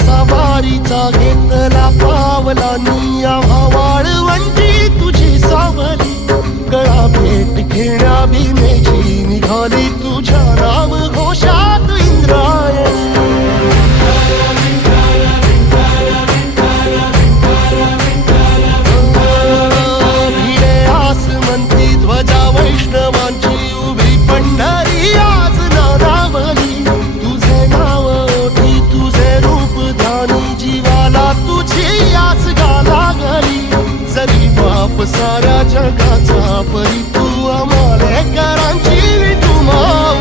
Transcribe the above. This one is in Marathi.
सवारीचा घेतला पावला निया वाळवंटी तुझी सावली गळा भेट घेण्या भीमेची निघाली तुझ्या